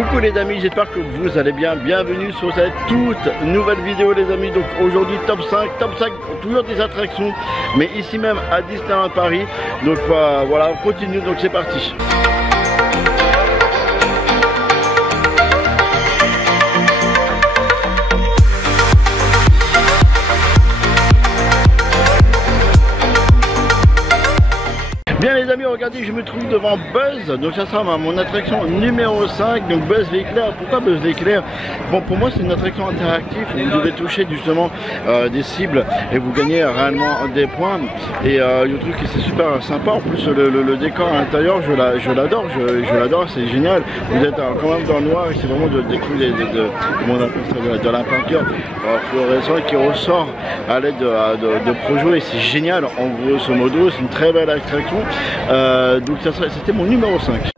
Coucou les amis, j'espère que vous allez bien. Bienvenue sur cette toute nouvelle vidéo les amis. Donc aujourd'hui top 5, toujours des attractions, mais ici même à Disneyland Paris. Donc voilà, on continue, donc c'est parti. Bien les amis, regardez, je me trouve devant Buzz, donc ça sera mon attraction numéro 5, donc Buzz l'éclair. Pourquoi Buzz l'éclair? Bon, pour moi c'est une attraction interactive, vous devez toucher justement des cibles et vous gagnez réellement des points. Et je trouve que c'est super sympa, en plus le décor à l'intérieur, je l'adore, c'est génial. Vous êtes quand même dans le noir et c'est vraiment de la peinture fluorescente qui ressort à l'aide de projets et c'est génial. En grosso modo, c'est une très belle attraction. Donc c'était mon numéro 5.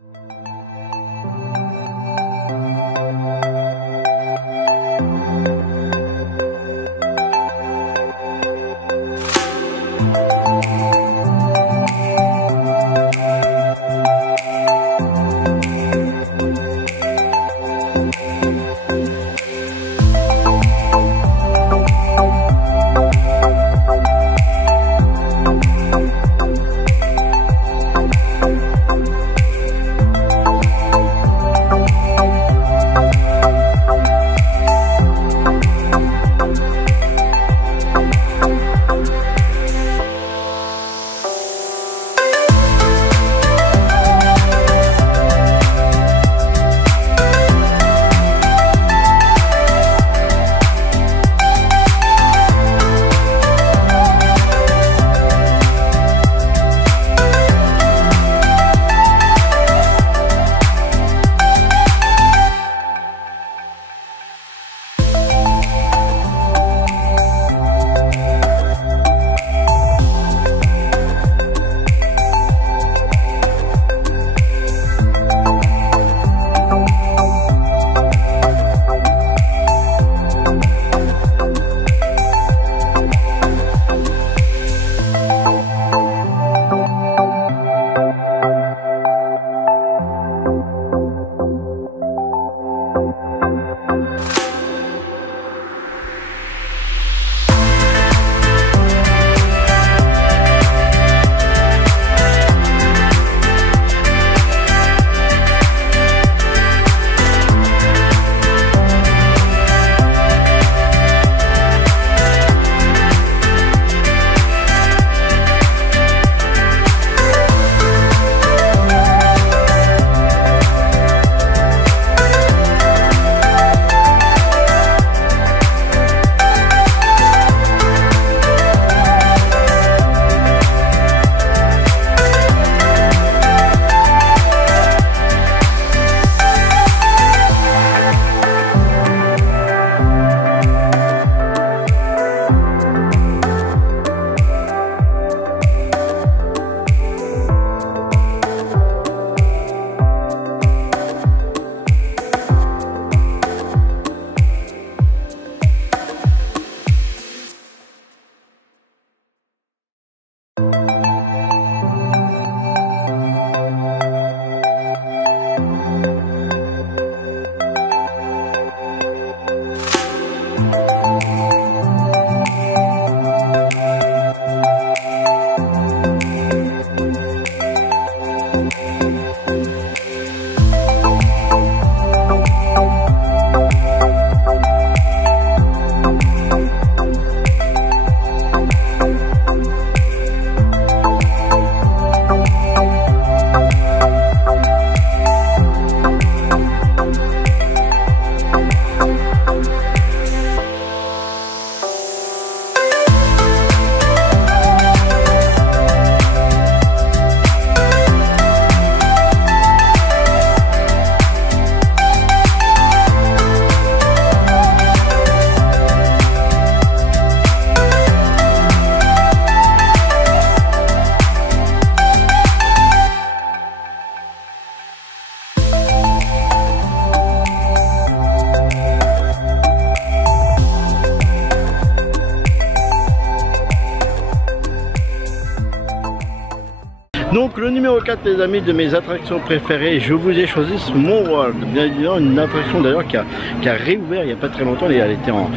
Donc le numéro 4 les amis de mes attractions préférées, je vous ai choisi Small World, bien évidemment une attraction d'ailleurs qui a réouvert il n'y a pas très longtemps, elle était en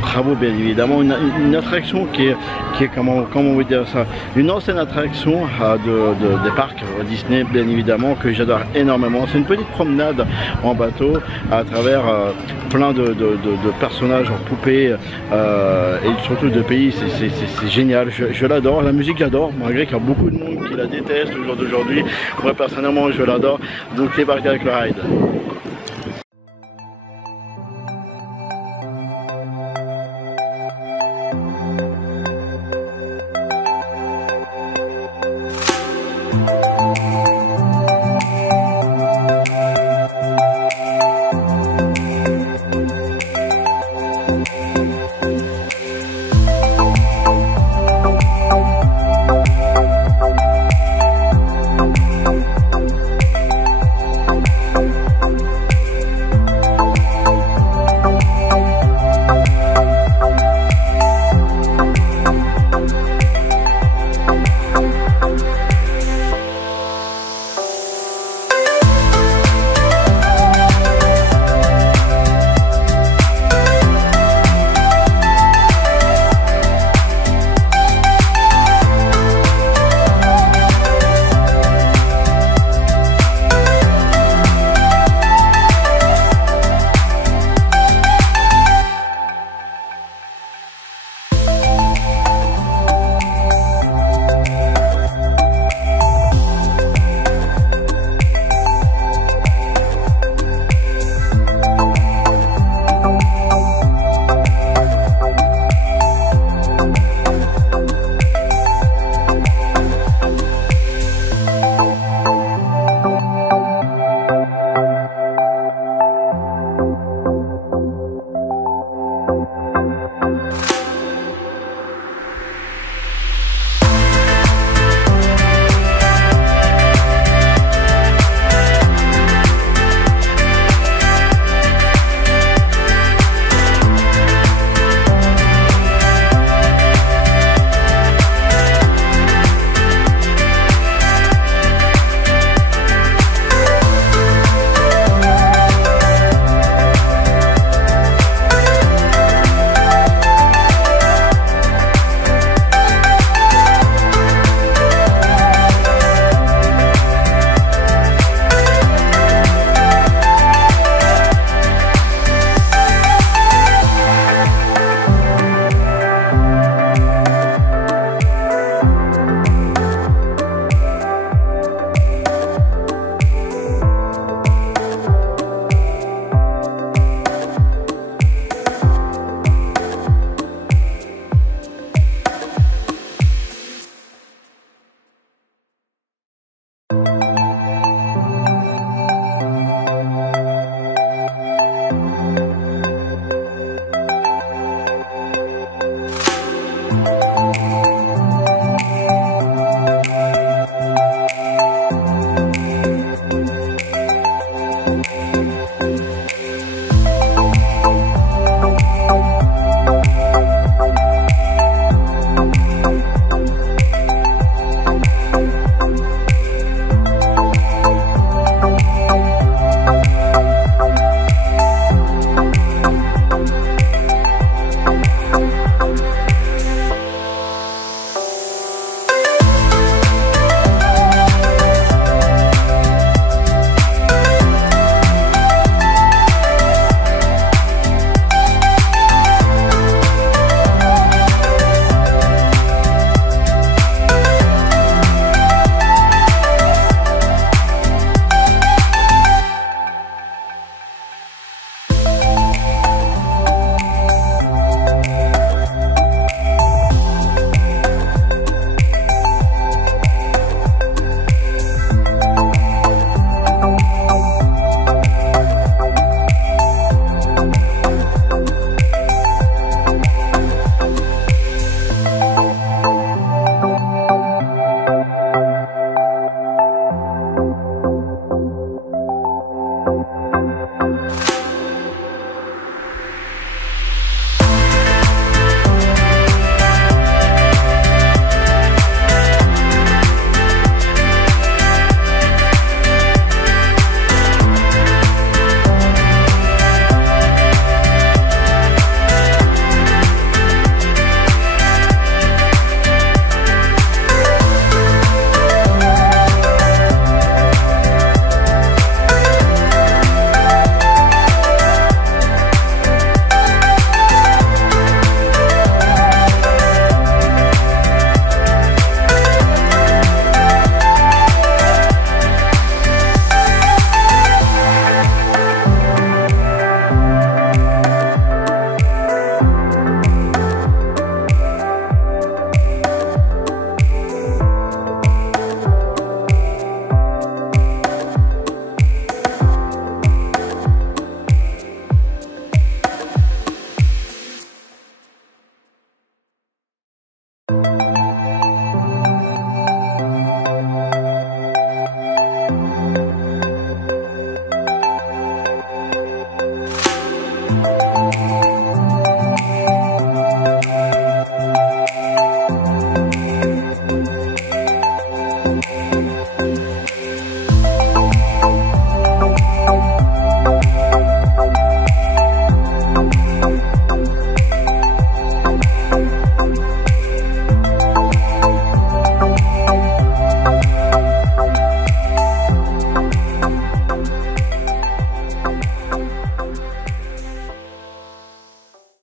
travaux bien évidemment, une attraction qui est comment on veut dire ça, une ancienne attraction des parcs Disney bien évidemment que j'adore énormément. C'est une petite promenade en bateau à travers plein de personnages en poupées et surtout de pays, c'est génial, je l'adore, la musique j'adore, malgré qu'il y a beaucoup de monde qui la déteste au jour d'aujourd'hui. Moi personnellement je l'adore, donc débarquez avec le ride.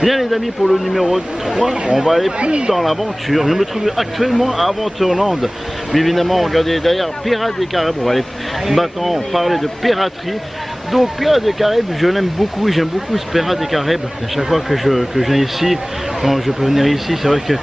Bien les amis, pour le numéro 3, on va aller plus dans l'aventure. Je me trouve actuellement à Aventureland. Mais évidemment, regardez derrière Pirates des Caraïbes. On va aller maintenant parler de piraterie. Donc Pirates des Caraïbes, je l'aime beaucoup, j'aime beaucoup ce Pirates des Caraïbes. À chaque fois que je viens ici, quand je peux venir ici, c'est vrai que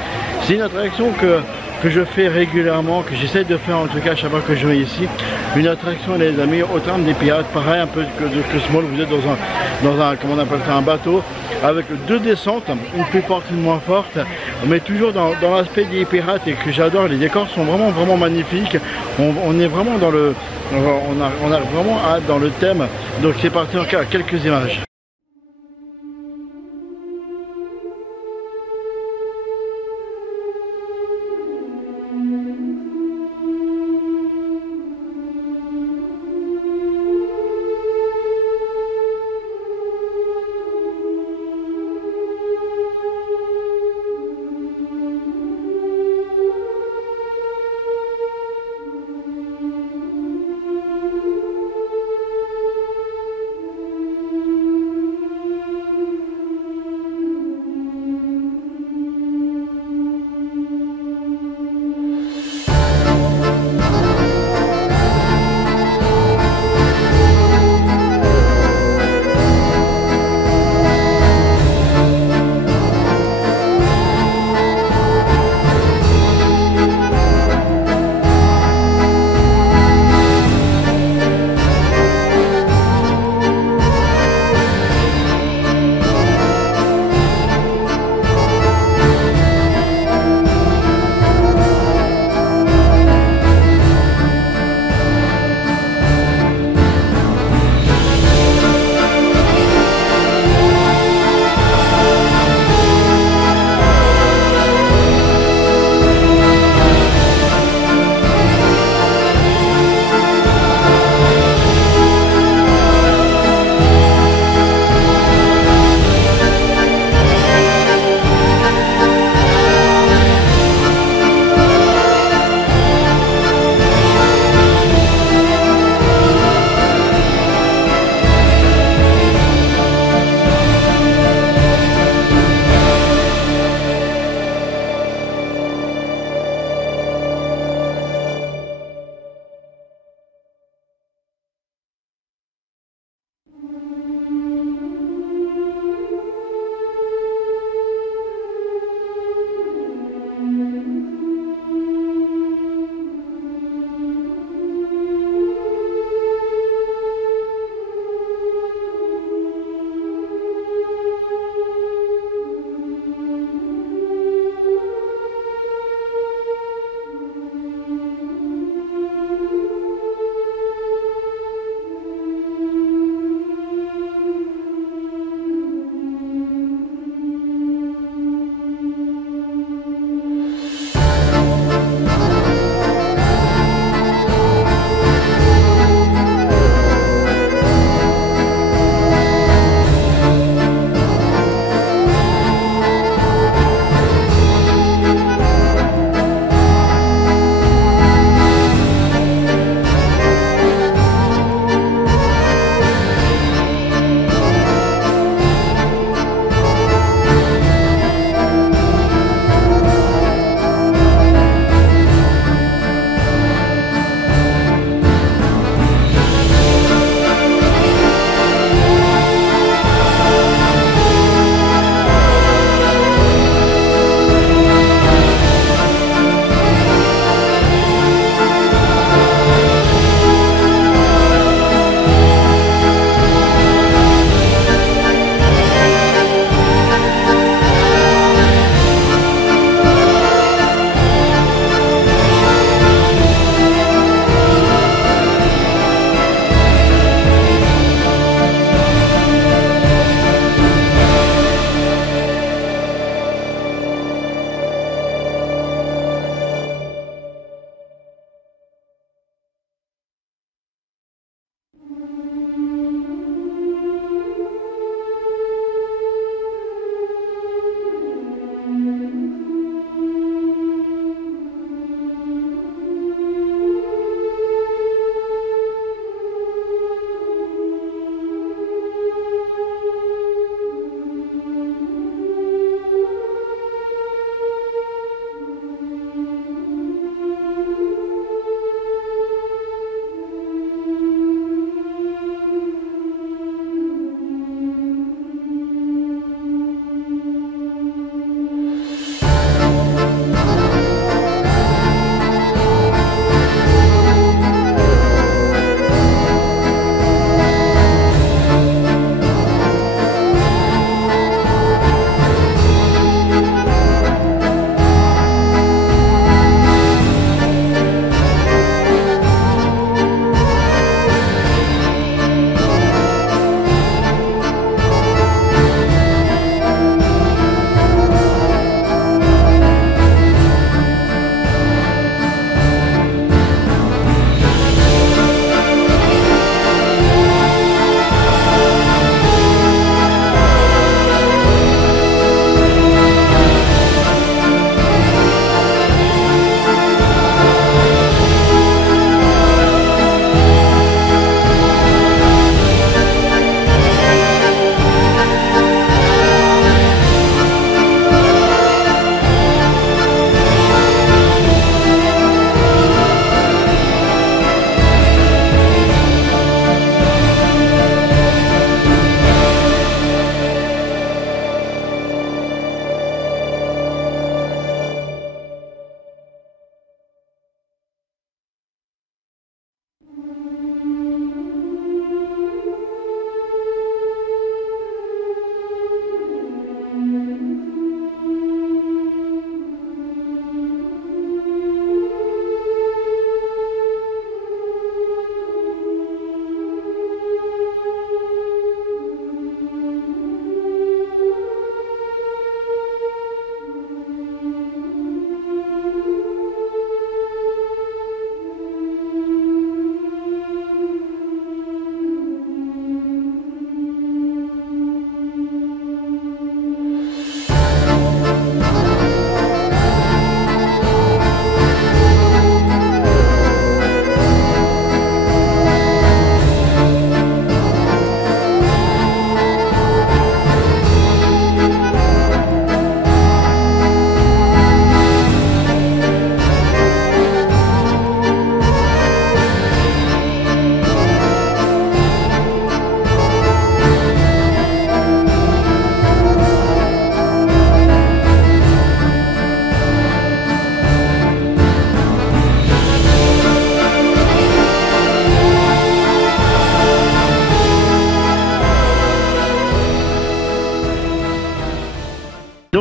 c'est une attraction que je fais régulièrement, que j'essaie de faire en tout cas à chaque fois que je viens ici. Une attraction les amis, au terme des pirates, pareil un peu que Small, vous êtes dans un comment on appelle ça, un bateau, avec deux descentes, une plus forte, une moins forte, mais toujours dans l'aspect des pirates et que j'adore. Les décors sont vraiment magnifiques. On est vraiment dans le, on a vraiment hâte dans le thème. Donc c'est parti, encore quelques images.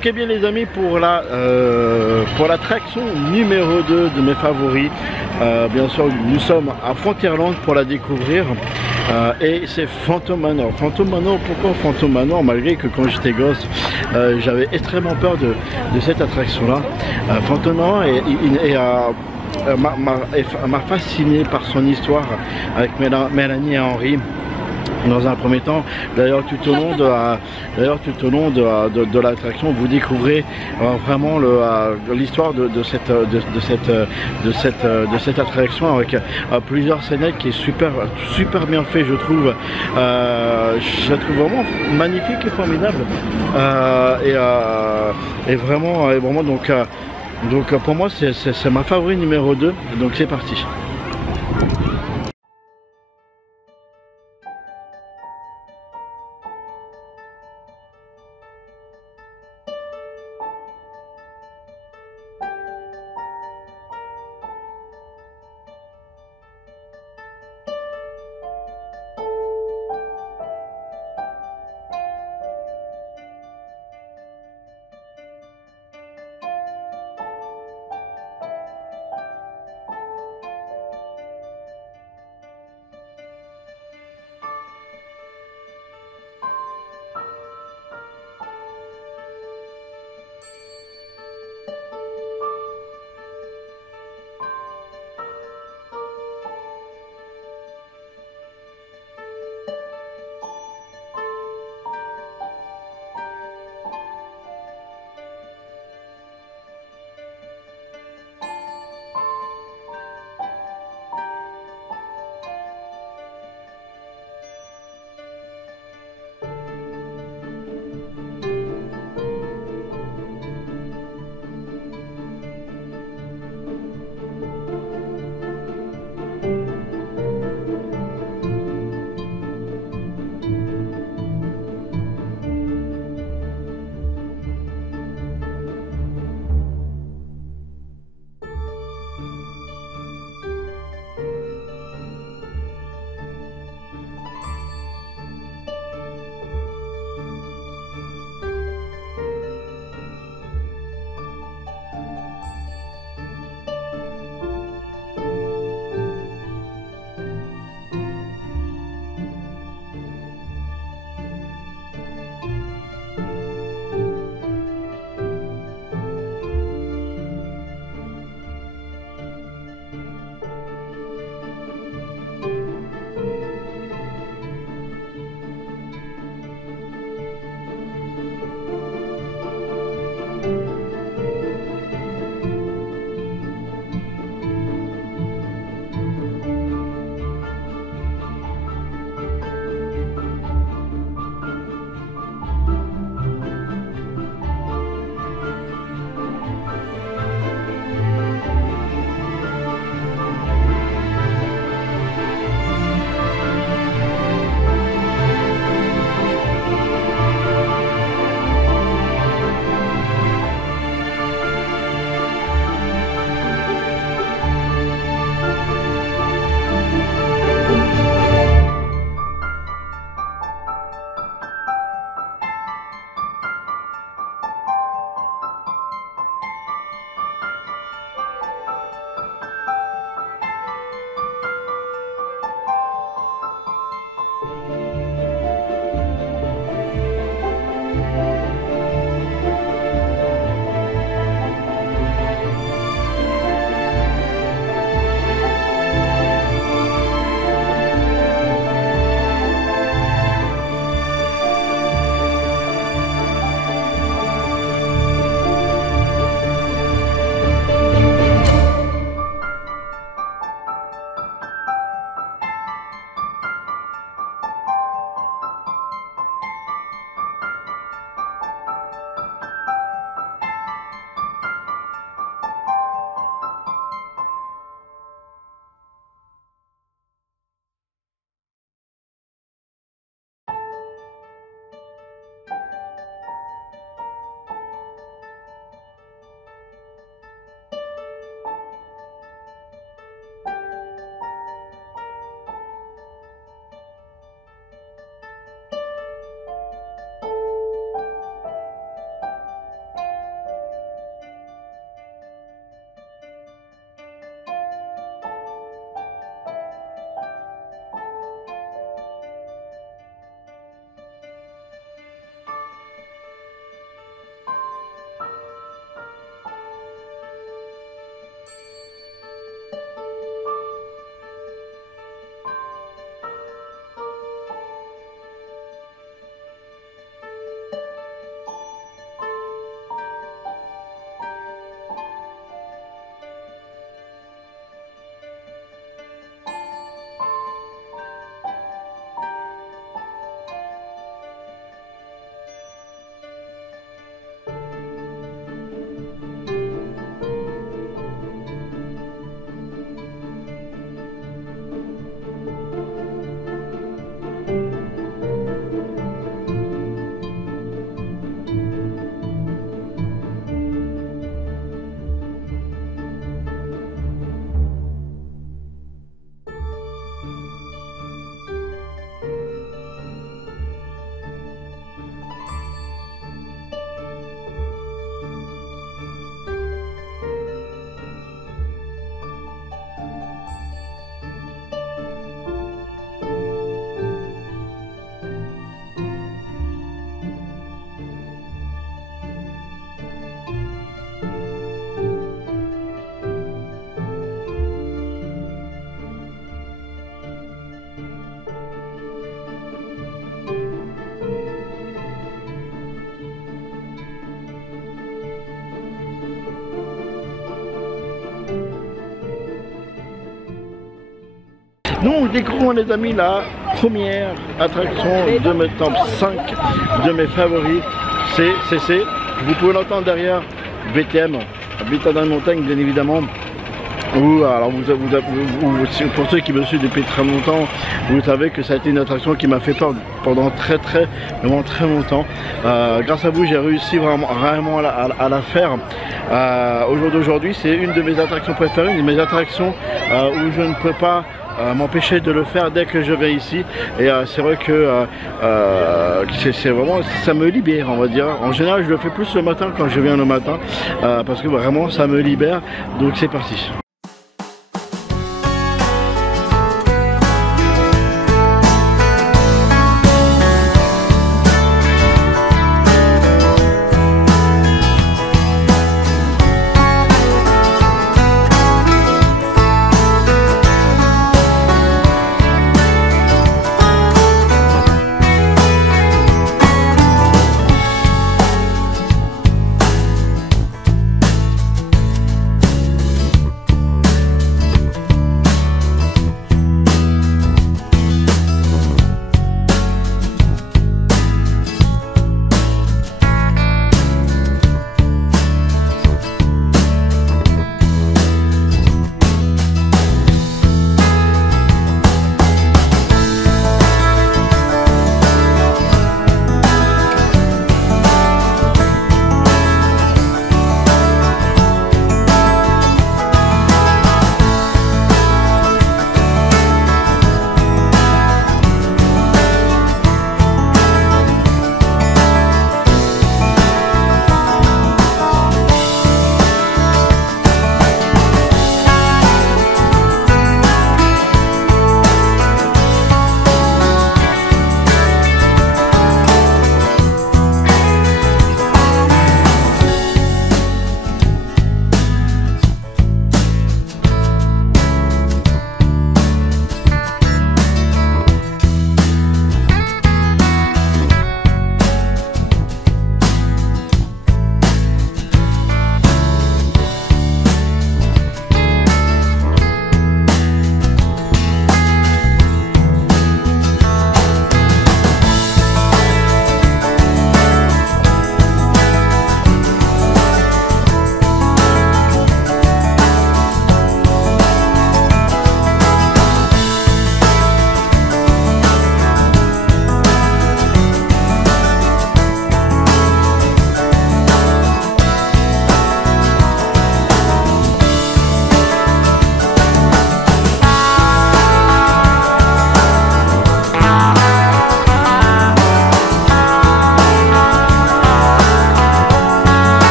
Donc eh bien les amis, pour l'attraction numéro 2 de mes favoris, bien sûr nous sommes à Frontierland pour la découvrir. Et c'est Phantom Manor. Phantom Manor, pourquoi Phantom Manor? Malgré que quand j'étais gosse, j'avais extrêmement peur de cette attraction-là. Phantom Manor m'a fasciné par son histoire avec Mélanie et Henry. Dans un premier temps, d'ailleurs tout au long de l'attraction, vous découvrez vraiment l'histoire de cette attraction avec plusieurs scénettes qui est super bien fait, je trouve. Je la trouve vraiment magnifique et formidable. Et vraiment donc pour moi c'est ma favorite numéro 2, donc c'est parti. découvrons les amis la première attraction de mes top 5 de mes favoris. C'est CC. Vous pouvez l'entendre derrière, BTM, Habitat dans les montagnes bien évidemment. Alors pour ceux qui me suivent depuis très longtemps, vous savez que ça a été une attraction qui m'a fait peur pendant vraiment très longtemps. Grâce à vous, j'ai réussi vraiment à la faire. Au jour d'aujourd'hui, c'est une de mes attractions préférées, une de mes attractions où je ne peux pas m'empêcher de le faire dès que je vais ici. Et c'est vrai que c'est vraiment, ça me libère, on va dire. En général, je le fais plus le matin quand je viens le matin, parce que vraiment ça me libère. Donc c'est parti.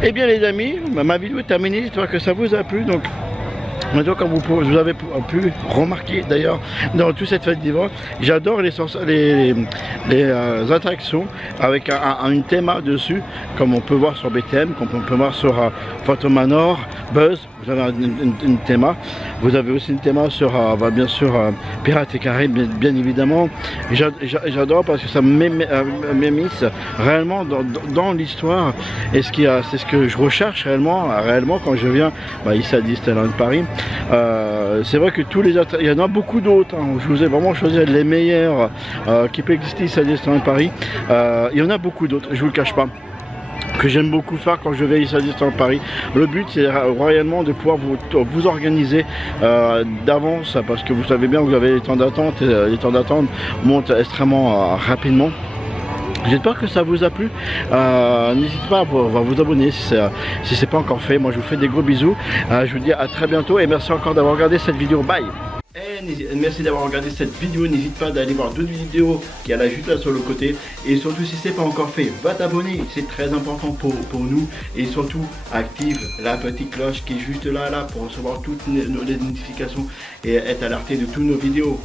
Et bien les amis, ma vidéo est terminée, j'espère que ça vous a plu. Donc maintenant, comme vous avez pu remarquer d'ailleurs dans toute cette fête d'hiver, j'adore les attractions avec une thème dessus, comme on peut voir sur BTM, comme on peut voir sur Phantom Manor, Buzz. Vous avez une thème, vous avez aussi une thème sur bien sûr Pirates des Caraïbes, bien évidemment. J'adore parce que ça m'émisse réellement dans l'histoire, et c'est ce que je recherche réellement quand je viens ici à Disneyland Paris. C'est vrai que il y en a beaucoup d'autres, hein. Je vous ai vraiment choisi les meilleurs qui peuvent exister ici à Disneyland Paris. Il y en a beaucoup d'autres, je vous le cache pas, que j'aime beaucoup faire quand je vais ici à Disneyland Paris. Le but c'est royalement de pouvoir vous organiser d'avance, parce que vous savez bien que vous avez les temps d'attente, et les temps d'attente montent extrêmement rapidement. J'espère que ça vous a plu. N'hésitez pas à vous abonner si c'est pas encore fait. Moi je vous fais des gros bisous. Je vous dis à très bientôt et merci encore d'avoir regardé cette vidéo. Bye. Merci d'avoir regardé cette vidéo, n'hésite pas d'aller voir d'autres vidéos qui est là juste là sur le côté, et surtout si c'est pas encore fait, va t'abonner, c'est très important pour nous, et surtout active la petite cloche qui est juste là pour recevoir toutes les notifications et être alerté de toutes nos vidéos.